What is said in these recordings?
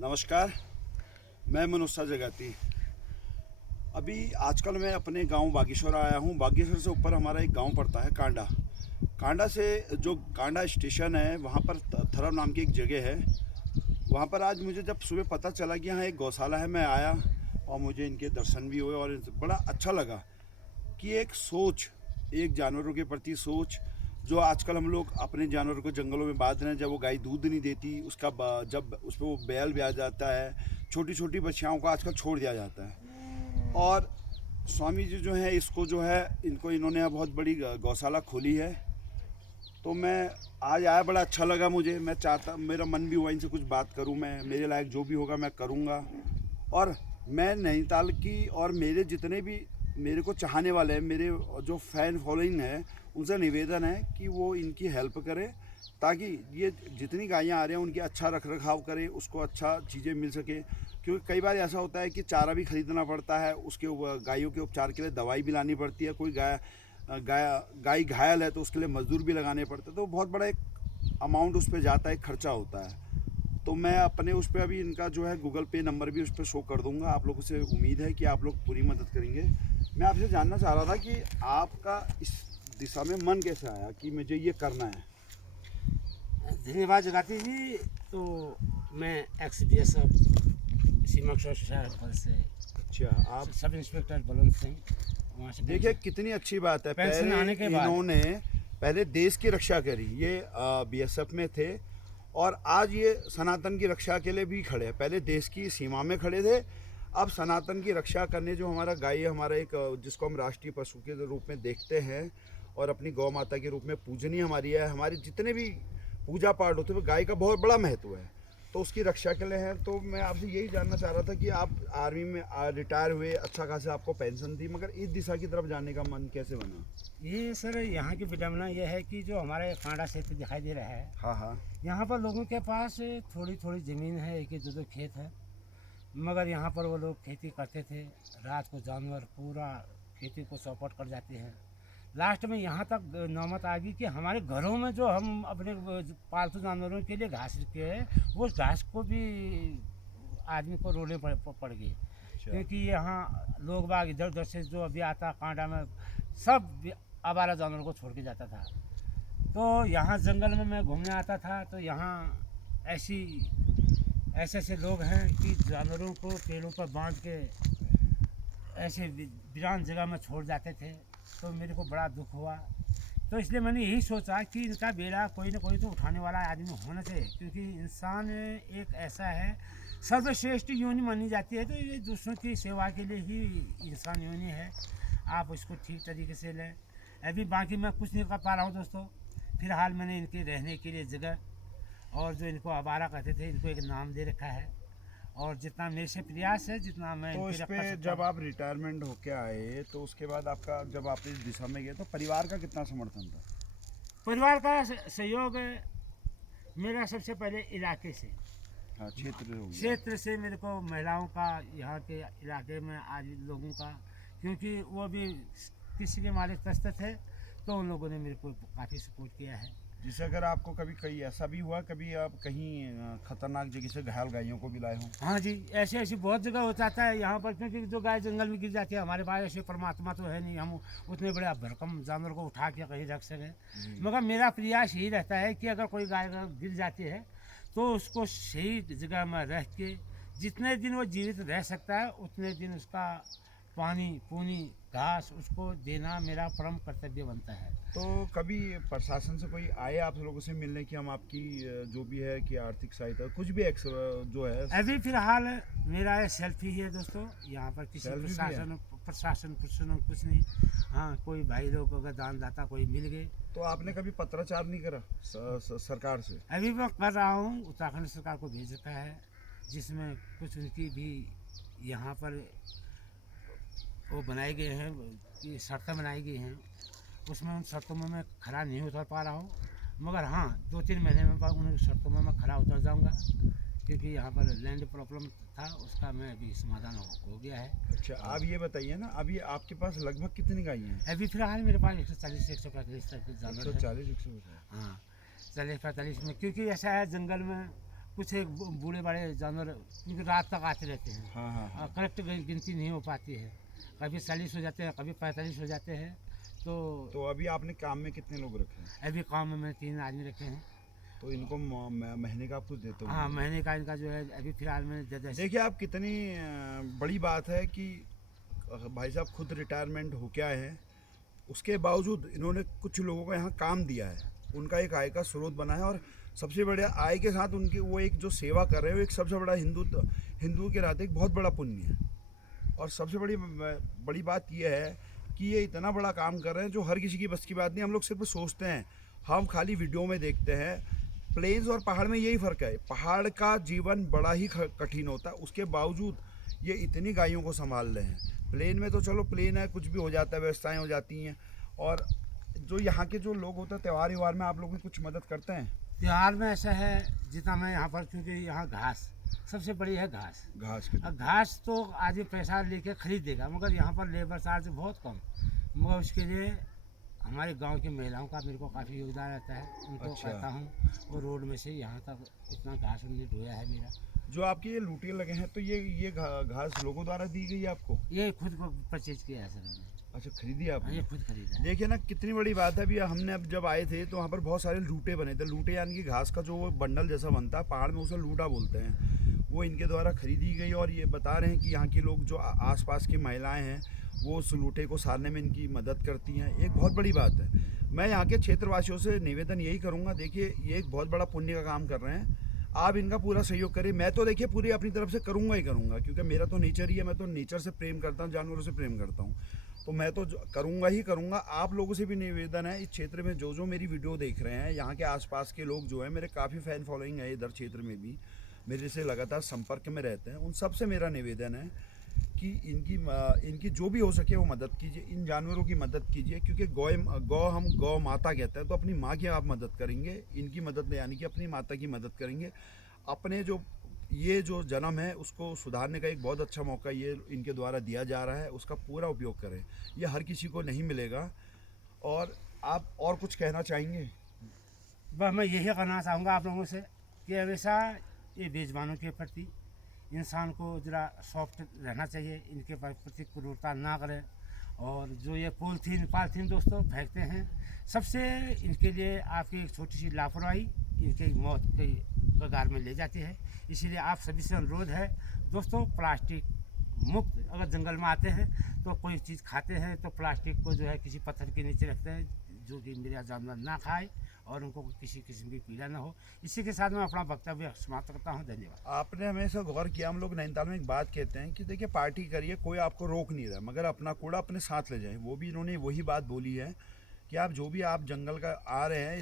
नमस्कार, मैं मनुष्य जगाती। अभी आजकल मैं अपने गांव बागेश्वर आया हूं। बागेश्वर से ऊपर हमारा एक गांव पड़ता है कांडा। कांडा से जो कांडा स्टेशन है वहां पर थरम नाम की एक जगह है। वहां पर आज मुझे जब सुबह पता चला कि यहाँ एक गौशाला है, मैं आया और मुझे इनके दर्शन भी हुए और बड़ा अच्छा लगा कि एक सोच, एक जानवरों के प्रति सोच, जो आजकल हम लोग अपने जानवरों को जंगलों में बांध रहे हैं। जब वो गाय दूध नहीं देती, जब उस पर वो बैल ब्याया जाता है, छोटी छोटी बच्चियों को आजकल छोड़ दिया जाता है। और स्वामी जी जो है इसको जो है इनको इन्होंने यहाँ बहुत बड़ी गौशाला खोली है। तो मैं आज आया, बड़ा अच्छा लगा मुझे। मैं चाहता, मेरा मन भी हुआ इनसे कुछ बात करूं। मैं मेरे लायक जो भी होगा मैं करूंगा। और मैं नैनीताल की और मेरे जितने भी मेरे को चाहने वाले हैं, मेरे जो फैन फॉलोइंग है, उनसे निवेदन है कि वो इनकी हेल्प करें, ताकि ये जितनी गायें आ रही हैं उनकी अच्छा रख रखाव करें, उसको अच्छा चीज़ें मिल सके। क्योंकि कई बार ऐसा होता है कि चारा भी खरीदना पड़ता है, उसके गायों के उपचार के लिए दवाई भी लानी पड़ती है। कोई गाय घायल है तो उसके लिए मजदूर भी लगाने पड़ते हैं। तो बहुत बड़ा एक अमाउंट उस पर जाता है, खर्चा होता है। तो मैं अपने उस पर अभी इनका जो है गूगल पे नंबर भी उस पर शो कर दूंगा। आप लोगों से उम्मीद है कि आप लोग पूरी मदद करेंगे। मैं आपसे जानना चाह रहा था कि आपका इस दिशा में मन कैसे आया कि मुझे ये करना है। धन्यवाद जगाती जी। तो मैं एक्स बी एस एफ सीमा सुरक्षा बल से अच्छा, आप सब इंस्पेक्टर बलवंत सिंह वहाँ से देखिए कितनी अच्छी बात है। पेंशन आने के बाद इन्होंने पहले देश की रक्षा करी, ये बीएसएफ में थे, और आज ये सनातन की रक्षा के लिए भी खड़े हैं। पहले देश की सीमा में खड़े थे, अब सनातन की रक्षा करने, जो हमारा गाय है, हमारा एक जिसको हम राष्ट्रीय पशु के रूप में देखते हैं और अपनी गौ माता के रूप में पूजनीय हमारी है। हमारे जितने भी पूजा पाठ होते हैं गाय का बहुत बड़ा महत्व है, तो उसकी रक्षा के लिए है। तो मैं आपसे यही जानना चाह रहा था कि आप आर्मी में रिटायर हुए, अच्छा खासा आपको पेंशन थी, मगर इस दिशा की तरफ जाने का मन कैसे बना? ये सर यहाँ की विडम्बना ये है कि जो हमारे कांडा क्षेत्र दिखाई दे रहा है, हाँ हाँ। यहाँ पर लोगों के पास थोड़ी थोड़ी ज़मीन है, एक दो खेत है, मगर यहाँ पर वो लोग खेती करते थे। रात को जानवर पूरा खेती को चौपट कर जाते हैं। लास्ट में यहाँ तक नौबत आ गई कि हमारे घरों में जो हम अपने पालतू जानवरों के लिए घास रखे हैं, वो घास को भी आदमी को रोने पड़ गए। क्योंकि यहाँ लोग बाग इधर उधर से जो अभी आता कांडा में सब आवारा जानवरों को छोड़ के जाता था। तो यहाँ जंगल में मैं घूमने आता था, तो यहाँ ऐसे ऐसे लोग हैं कि जानवरों को पेड़ों पर बांध के ऐसे वीरान जगह में छोड़ जाते थे। तो मेरे को बड़ा दुख हुआ। तो इसलिए मैंने यही सोचा कि इनका बेड़ा कोई ना कोई तो उठाने वाला आदमी होना चाहिए, क्योंकि इंसान एक ऐसा है, सर्वश्रेष्ठ योनि मानी जाती है। तो ये दूसरों की सेवा के लिए ही इंसान योनि है। आप उसको ठीक तरीके से लें। अभी बाकी मैं कुछ नहीं कर पा रहा हूँ दोस्तों। फिलहाल मैंने इनके रहने के लिए जगह, और जो इनको आवारा कहते थे, इनको एक नाम दे रखा है। और जितना मेरे से प्रयास है, जितना मैं तो इस पे जब आप रिटायरमेंट होके आए, तो उसके बाद आपका, जब आप इस दिशा में गए, तो परिवार का कितना समर्थन था? परिवार का सहयोग मेरा सबसे पहले इलाके से, हाँ, क्षेत्र हो गया। क्षेत्र से मेरे को महिलाओं का, यहाँ के इलाके में आज लोगों का, क्योंकि वो भी किसी के मालिक तस्त थे, तो उन लोगों ने मेरे को काफ़ी सपोर्ट किया है। जिससे अगर आपको कभी कहीं ऐसा भी हुआ, कभी आप कहीं खतरनाक जगह से घायल गायों को भी लाए हों? हाँ जी, ऐसे ऐसी बहुत जगह हो जाता है यहाँ पर, क्योंकि जो गाय जंगल में गिर जाती है, हमारे पास ऐसे परमात्मा तो है नहीं, हम उतने बड़े भरकम जानवर को उठा के कहीं रख सकें। मगर मेरा प्रयास यही रहता है कि अगर कोई गाय गिर जाती है तो उसको सही जगह में रख के, जितने दिन वो जीवित रह सकता है उतने दिन उसका पानी पूनी घास उसको देना मेरा परम कर्तव्य बनता है। तो कभी प्रशासन से कोई आए आप लोगों से मिलने की, हम आपकी जो भी है कि आर्थिक सहायता कुछ भी जो है? अभी फिलहाल मेरा ये सेल्फी ही है दोस्तों। यहाँ पर किसी सेल्फी भी है? प्रशासन कुछ नहीं। हाँ, कोई भाई लोग अगर दानदाता कोई मिल गए। तो आपने कभी पत्राचार नहीं करा सरकार से? अभी मैं कर रहा हूँ, उत्तराखंड सरकार को भेज रखा है, जिसमें कुछ उनकी भी यहाँ पर वो बनाए गए हैं कि शर्तें बनाई गई हैं। उसमें उन शर्तों में मैं खरा नहीं उतर पा रहा हूँ, मगर हाँ 2-3 महीने में उन शर्तों में मैं खरा उतर जाऊँगा, क्योंकि यहाँ पर लैंड प्रॉब्लम था, उसका मैं अभी समाधान हो गया है। अच्छा, आप ये बताइए ना, अभी आपके पास लगभग कितनी गायें हैं? अभी फिलहाल मेरे पास 140-145 तक जानवर है। 140-150? हाँ, 40-45 में, क्योंकि ऐसा है जंगल में कुछ एक बूढ़े बड़े जानवर क्योंकि रात तक आते रहते हैं, हाँ हाँ हाँ। करेक्ट गिनती नहीं हो पाती है, कभी 40 हो जाते हैं, कभी 45 हो जाते हैं। तो अभी आपने काम में कितने लोग रखे हैं? अभी काम में मैंने 3 आदमी रखे हैं। तो इनको महीने का आप कुछ देते हो? हाँ, महीने का इनका जो है अभी फिलहाल में देखिए आप कितनी बड़ी बात है कि भाई साहब खुद रिटायरमेंट हो के आए हैं, उसके बावजूद इन्होंने कुछ लोगों को यहाँ काम दिया है, उनका एक आय का स्रोत बना है। और सबसे बड़ा आय के साथ उनकी वो एक जो सेवा कर रहे हो, एक सबसे बड़ा हिंदू के नाते एक बहुत बड़ा पुण्य है। और सबसे बड़ी बात यह है कि ये इतना बड़ा काम कर रहे हैं जो हर किसी की बस की बात नहीं। हम लोग सिर्फ सोचते हैं, हम खाली वीडियो में देखते हैं। प्लेन्स और पहाड़ में यही फ़र्क है, पहाड़ का जीवन बड़ा ही कठिन होता है, उसके बावजूद ये इतनी गायों को संभाल रहे हैं। प्लेन में तो चलो प्लेन है, कुछ भी हो जाता है, व्यवस्थाएं हो जाती हैं। और जो यहाँ के जो लोग होते हैं, त्यौहार व्यवहार में आप लोग भी कुछ मदद करते हैं? त्योहार में ऐसा है जितना मैं यहाँ पर, क्योंकि यहाँ घास सबसे बड़ी है, घास घास के अब घास तो आदमी पैसा लेके खरीद देगा, मगर यहाँ पर लेबर चार्ज बहुत कम, मगर उसके लिए हमारे गांव की महिलाओं का मेरे को काफ़ी योगदान रहता है। उनको अच्छा। कहता हूँ वो रोड में से यहाँ तक इतना घास उन्होंने ढोया है मेरा। जो आपके ये लूटिए लगे हैं, तो ये घास लोगों द्वारा दी गई है आपको? ये खुद को परचेज किया है सर मैंने। अच्छा, खरीदी आपने? ये खुद खरीदा है। देखिए ना कितनी बड़ी बात है। अभी हमने अब जब आए थे तो वहाँ पर बहुत सारे लूटे बने थे। लूटे यानी कि घास का जो वो बंडल जैसा बनता है, पहाड़ में उसे लूटा बोलते हैं, वो इनके द्वारा खरीदी गई। और ये बता रहे हैं कि यहाँ के लोग जो आसपास की महिलाएं हैं वो उस लूटे को सारने में इनकी मदद करती हैं। एक बहुत बड़ी बात है। मैं यहाँ के क्षेत्रवासियों से निवेदन यही करूँगा, देखिए ये एक बहुत बड़ा पुण्य का काम कर रहे हैं, आप इनका पूरा सहयोग करें। मैं तो देखिए पूरी अपनी तरफ से करूँगा ही करूँगा, क्योंकि मेरा तो नेचर ही है, मैं तो नेचर से प्रेम करता हूँ, जानवरों से प्रेम करता हूँ, तो मैं तो करूँगा ही करूँगा। आप लोगों से भी निवेदन है, इस क्षेत्र में जो मेरी वीडियो देख रहे हैं, यहाँ के आसपास के लोग जो हैं, मेरे काफ़ी फ़ैन फॉलोइंग है इधर क्षेत्र में भी, मेरे से लगातार संपर्क में रहते हैं। उन सब से मेरा निवेदन है कि इनकी जो भी हो सके वो मदद कीजिए, इन जानवरों की मदद कीजिए, क्योंकि हम गौ माता कहते हैं, तो अपनी माँ की आप मदद करेंगे, इनकी मदद यानी कि अपनी माता की मदद करेंगे। अपने ये जो जन्म है उसको सुधारने का एक बहुत अच्छा मौका ये इनके द्वारा दिया जा रहा है, उसका पूरा उपयोग करें, ये हर किसी को नहीं मिलेगा। और आप और कुछ कहना चाहेंगे? बस मैं यही कहना चाहूँगा आप लोगों से कि हमेशा ये बेजुबानों के प्रति इंसान को ज़रा सॉफ्ट रहना चाहिए, इनके प्रति क्रूरता ना करें। और जो ये पालथीन दोस्तों फेंकते हैं, सबसे इनके लिए आपकी एक छोटी सी लापरवाही इनकी मौत के कगार में ले जाती है। इसीलिए आप सभी से अनुरोध है दोस्तों, प्लास्टिक मुक्त अगर जंगल में आते हैं तो कोई चीज़ खाते हैं तो प्लास्टिक को जो है किसी पत्थर के नीचे रखते हैं, जो कि मेरा जानवर ना खाए और उनको किसी किस्म की पीड़ा ना हो। इसी के साथ मैं अपना वक्तव्य समाप्त करता हूँ। धन्यवाद। आपने हमेशा गौर किया, हम लोग नैनीताल में एक बात कहते हैं कि देखिए पार्टी करिए, कोई आपको रोक नहीं रहा, मगर अपना कूड़ा अपने साथ ले जाएं। वो भी इन्होंने वही बात बोली है कि आप जो भी आप जंगल का आ रहे हैं,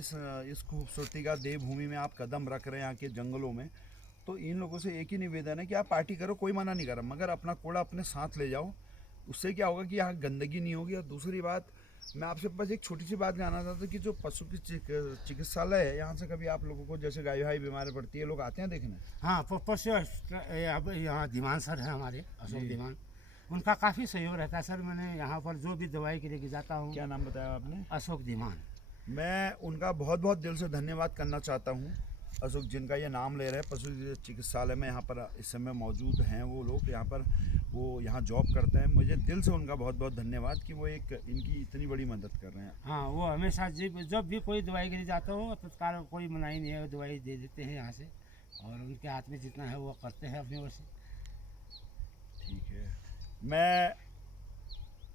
इस खूबसूरती का देवभूमि में आप कदम रख रहे हैं यहाँ के जंगलों में, तो इन लोगों से एक ही निवेदन है कि आप पार्टी करो, कोई मना नहीं कर रहा, मगर अपना कूड़ा अपने साथ ले जाओ। उससे क्या होगा कि यहाँ गंदगी नहीं होगी। और दूसरी बात, मैं आपसे बस एक छोटी सी बात जानना चाहता हूँ कि जो पशु की चिकित्सालय है, यहाँ से कभी आप लोगों को जैसे गाय भाई बीमार पड़ती है, लोग आते हैं देखने? हाँ, पशु यहाँ दीवान सर है हमारे, अशोक दीवान, उनका काफ़ी सहयोग रहता है सर। मैंने यहाँ पर जो भी दवाई के लेके जाता हूँ। क्या नाम बताया आपने? अशोक दीवान। मैं उनका बहुत बहुत दिल से धन्यवाद करना चाहता हूँ, अशोक जिनका ये नाम ले रहे हैं। पशु चिकित्सालय में यहाँ पर इस समय मौजूद हैं वो लोग, यहाँ पर वो यहाँ जॉब करते हैं। मुझे दिल से उनका बहुत बहुत धन्यवाद कि वो एक इनकी इतनी बड़ी मदद कर रहे हैं। हाँ, वो हमेशा जब भी कोई दवाई के लिए जाता हो तत्काल कोई मनाही नहीं है, दवाई दे देते हैं यहाँ से, और उनके हाथ में जितना है वो करते हैं अपनी ओर से। ठीक है, मैं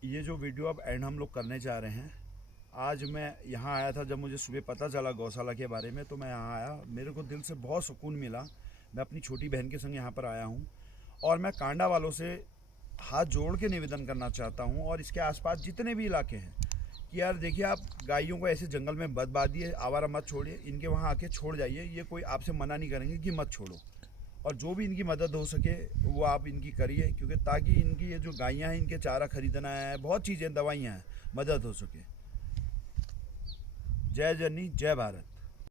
ये जो वीडियो अब एंड हम लोग करने जा रहे हैं, आज मैं यहाँ आया था, जब मुझे सुबह पता चला गौशाला के बारे में, तो मैं यहाँ आया, मेरे को दिल से बहुत सुकून मिला। मैं अपनी छोटी बहन के संग यहाँ पर आया हूँ, और मैं कांडा वालों से हाथ जोड़ के निवेदन करना चाहता हूँ, और इसके आसपास जितने भी इलाके हैं, कि यार देखिए, आप गायों को ऐसे जंगल में बर्बाद दिए, आवारा मत छोड़िए, इनके वहाँ आके छोड़ जाइए। ये कोई आपसे मना नहीं करेंगे कि मत छोड़ो, और जो भी इनकी मदद हो सके वो आप इनकी करिए, क्योंकि ताकि इनकी ये जो गायें हैं, इनके चारा खरीदना है, बहुत चीज़ें, दवाइयाँ हैं, मदद हो सके। जय जननी, जय भारत।